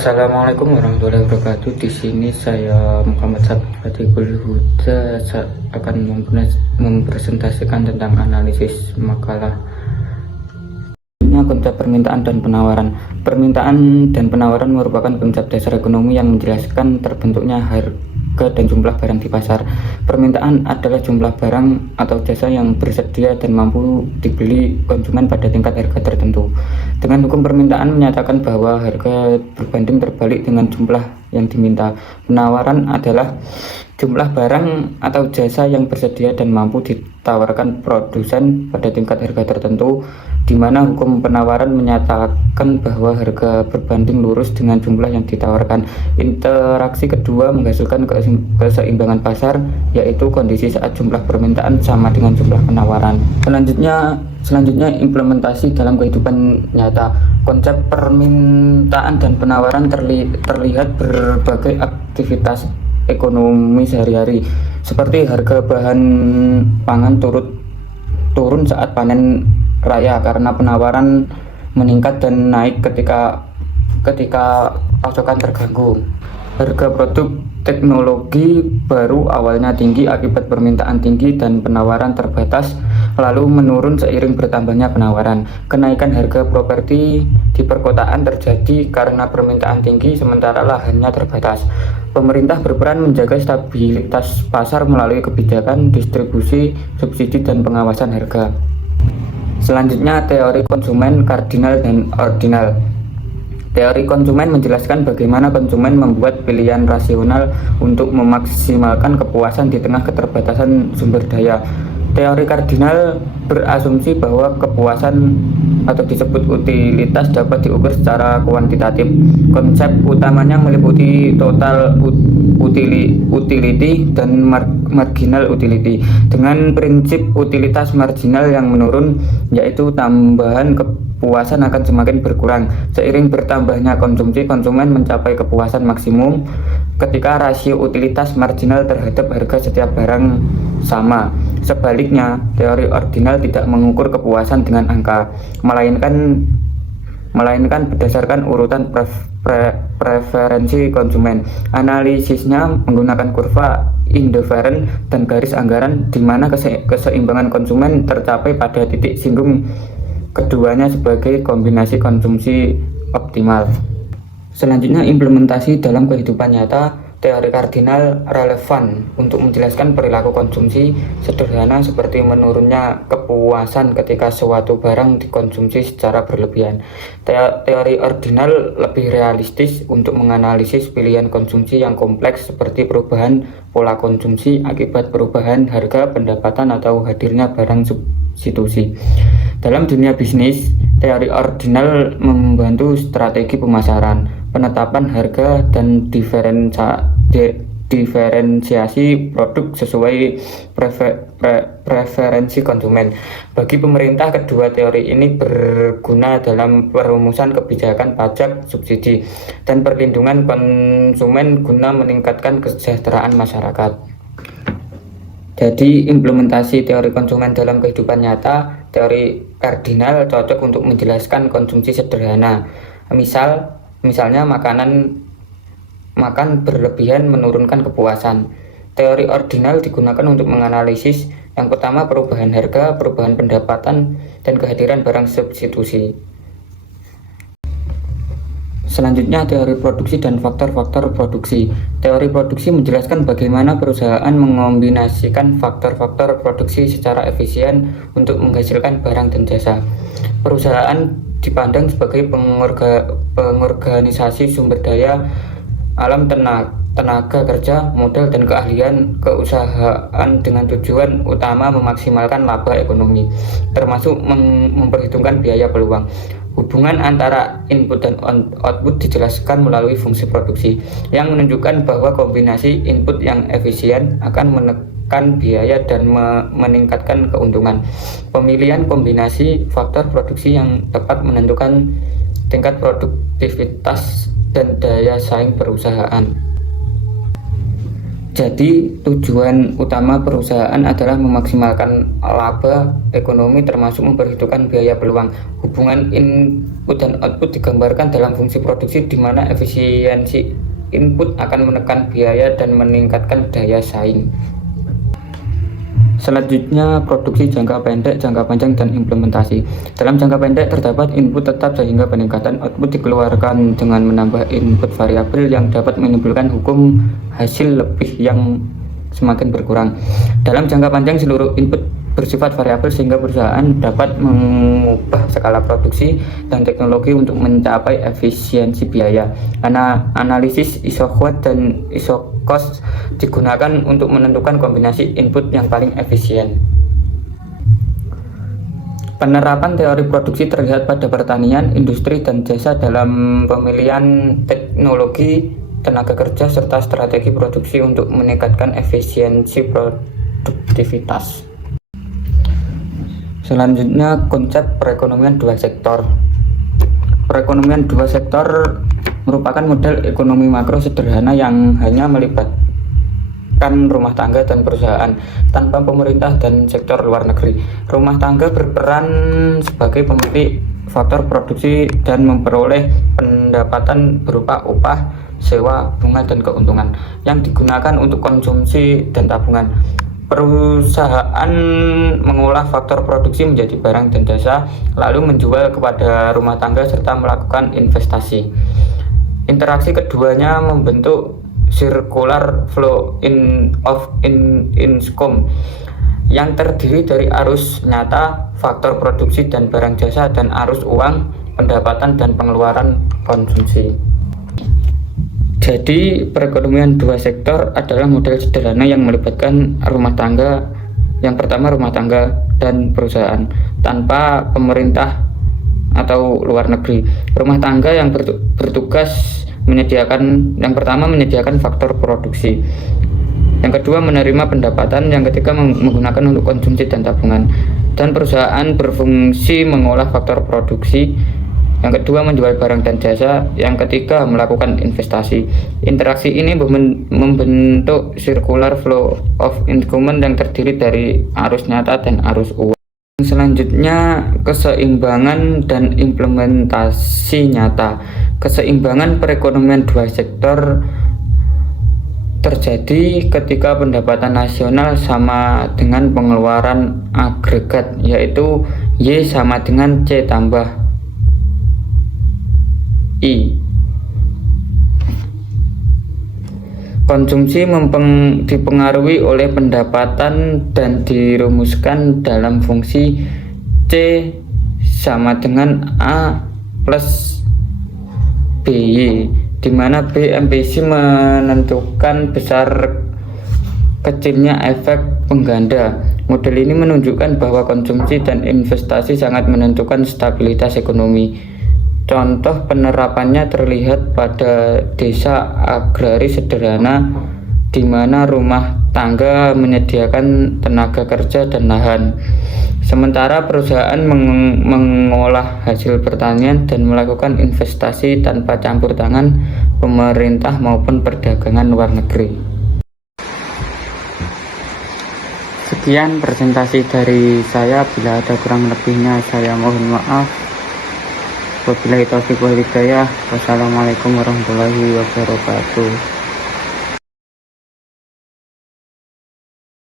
Assalamualaikum warahmatullahi wabarakatuh. Di sini saya Muhammad Sabit Fatihul Huda akan mempresentasikan tentang analisis makalah. Ini konsep permintaan dan penawaran. Permintaan dan penawaran merupakan konsep dasar ekonomi yang menjelaskan terbentuknya harga dan jumlah barang di pasar. Permintaan adalah jumlah barang atau jasa yang bersedia dan mampu dibeli konsumen pada tingkat harga tertentu. Dengan hukum permintaan menyatakan bahwa harga berbanding terbalik dengan jumlah yang diminta. Penawaran adalah jumlah barang atau jasa yang bersedia dan mampu ditawarkan produsen pada tingkat harga tertentu, di mana hukum penawaran menyatakan bahwa harga berbanding lurus dengan jumlah yang ditawarkan. Interaksi kedua menghasilkan keseimbangan pasar, yaitu kondisi saat jumlah permintaan sama dengan jumlah penawaran. Selanjutnya implementasi dalam kehidupan nyata. Konsep permintaan dan penawaran terlihat berbagai aktivitas ekonomi sehari-hari, seperti harga bahan pangan turun saat panen raya karena penawaran meningkat dan naik ketika pasokan terganggu. Harga produk teknologi baru awalnya tinggi akibat permintaan tinggi dan penawaran terbatas, lalu menurun seiring bertambahnya penawaran. Kenaikan harga properti di perkotaan terjadi karena permintaan tinggi sementara lahannya terbatas. Pemerintah berperan menjaga stabilitas pasar melalui kebijakan distribusi, subsidi, dan pengawasan harga. Selanjutnya, teori konsumen kardinal dan ordinal. Teori konsumen menjelaskan bagaimana konsumen membuat pilihan rasional untuk memaksimalkan kepuasan di tengah keterbatasan sumber daya. Teori kardinal berasumsi bahwa kepuasan atau disebut utilitas dapat diukur secara kuantitatif. Konsep utamanya meliputi total utility dan marginal utility, dengan prinsip utilitas marginal yang menurun, yaitu tambahan kepuasan akan semakin berkurang. Seiring bertambahnya konsumsi, konsumen mencapai kepuasan maksimum ketika rasio utilitas marginal terhadap harga setiap barang sama. Sebaliknya, teori ordinal tidak mengukur kepuasan dengan angka, melainkan berdasarkan urutan preferensi konsumen. Analisisnya menggunakan kurva indifferent dan garis anggaran, di mana keseimbangan konsumen tercapai pada titik singgung keduanya sebagai kombinasi konsumsi optimal. Selanjutnya, implementasi dalam kehidupan nyata. Teori kardinal relevan untuk menjelaskan perilaku konsumsi sederhana seperti menurunnya kepuasan ketika suatu barang dikonsumsi secara berlebihan. Teori ordinal lebih realistis untuk menganalisis pilihan konsumsi yang kompleks seperti perubahan pola konsumsi akibat perubahan harga, pendapatan, atau hadirnya barang substitusi. Dalam dunia bisnis, teori ordinal membantu strategi pemasaran, penetapan harga, dan diferensiasi produk sesuai preferensi konsumen. Bagi pemerintah, kedua teori ini berguna dalam perumusan kebijakan pajak, subsidi, dan perlindungan konsumen guna meningkatkan kesejahteraan masyarakat. Jadi, implementasi teori konsumen dalam kehidupan nyata. Teori kardinal cocok untuk menjelaskan konsumsi sederhana. Misalnya makan berlebihan menurunkan kepuasan. Teori ordinal digunakan untuk menganalisis yang pertama perubahan harga, perubahan pendapatan, dan kehadiran barang substitusi. Selanjutnya, teori produksi dan faktor-faktor produksi. Teori produksi menjelaskan bagaimana perusahaan mengombinasikan faktor-faktor produksi secara efisien untuk menghasilkan barang dan jasa. Perusahaan dipandang sebagai pengorganisasi sumber daya alam, tenaga kerja, modal, dan keahlian keusahaan dengan tujuan utama memaksimalkan laba ekonomi, termasuk memperhitungkan biaya peluang. Hubungan antara input dan output dijelaskan melalui fungsi produksi, yang menunjukkan bahwa kombinasi input yang efisien akan menekan biaya dan meningkatkan keuntungan. Pemilihan kombinasi faktor produksi yang tepat menentukan tingkat produktivitas dan daya saing perusahaan. Jadi tujuan utama perusahaan adalah memaksimalkan laba ekonomi termasuk memperhitungkan biaya peluang. Hubungan input dan output digambarkan dalam fungsi produksi di mana efisiensi input akan menekan biaya dan meningkatkan daya saing. Selanjutnya, produksi jangka pendek, jangka panjang, dan implementasi. Dalam jangka pendek terdapat input tetap sehingga peningkatan output dikeluarkan dengan menambah input variabel yang dapat menimbulkan hukum hasil lebih yang semakin berkurang. Dalam jangka panjang seluruh input bersifat variabel sehingga perusahaan dapat mengubah skala produksi dan teknologi untuk mencapai efisiensi biaya. Analisis iso-cost dan iso-cost digunakan untuk menentukan kombinasi input yang paling efisien. Penerapan teori produksi terlihat pada pertanian, industri, dan jasa dalam pemilihan teknologi, tenaga kerja, serta strategi produksi untuk meningkatkan efisiensi produktivitas. Selanjutnya, konsep perekonomian dua sektor. Perekonomian dua sektor merupakan model ekonomi makro sederhana yang hanya melibatkan rumah tangga dan perusahaan tanpa pemerintah dan sektor luar negeri. Rumah tangga berperan sebagai pemilik faktor produksi dan memperoleh pendapatan berupa upah, sewa, bunga, dan keuntungan yang digunakan untuk konsumsi dan tabungan. Perusahaan mengolah faktor produksi menjadi barang dan jasa, lalu menjual kepada rumah tangga serta melakukan investasi. Interaksi keduanya membentuk circular flow of income yang terdiri dari arus nyata, faktor produksi dan barang jasa, dan arus uang, pendapatan, dan pengeluaran konsumsi. Jadi, perekonomian dua sektor adalah model sederhana yang melibatkan rumah tangga, yang pertama rumah tangga dan perusahaan, tanpa pemerintah atau luar negeri. Rumah tangga yang bertugas yang pertama menyediakan faktor produksi, yang kedua menerima pendapatan, yang ketiga menggunakan untuk konsumsi dan tabungan, dan perusahaan berfungsi mengolah faktor produksi, yang kedua menjual barang dan jasa, yang ketiga melakukan investasi. Interaksi ini membentuk circular flow of income yang terdiri dari arus nyata dan arus uang. Selanjutnya, keseimbangan dan implementasi nyata. Keseimbangan perekonomian dua sektor terjadi ketika pendapatan nasional sama dengan pengeluaran agregat, yaitu Y sama dengan C tambah I. Konsumsi dipengaruhi oleh pendapatan dan dirumuskan dalam fungsi C sama dengan A plus BY, di mana B MPC menentukan besar kecilnya efek pengganda. Model ini menunjukkan bahwa konsumsi dan investasi sangat menentukan stabilitas ekonomi. Contoh penerapannya terlihat pada desa agraris sederhana di mana rumah tangga menyediakan tenaga kerja dan lahan, sementara perusahaan mengolah hasil pertanian dan melakukan investasi tanpa campur tangan pemerintah maupun perdagangan luar negeri. Sekian presentasi dari saya, bila ada kurang lebihnya saya mohon maaf. Wabillahi taufiq wal hidayah. Wassalamualaikum warahmatullahi wabarakatuh.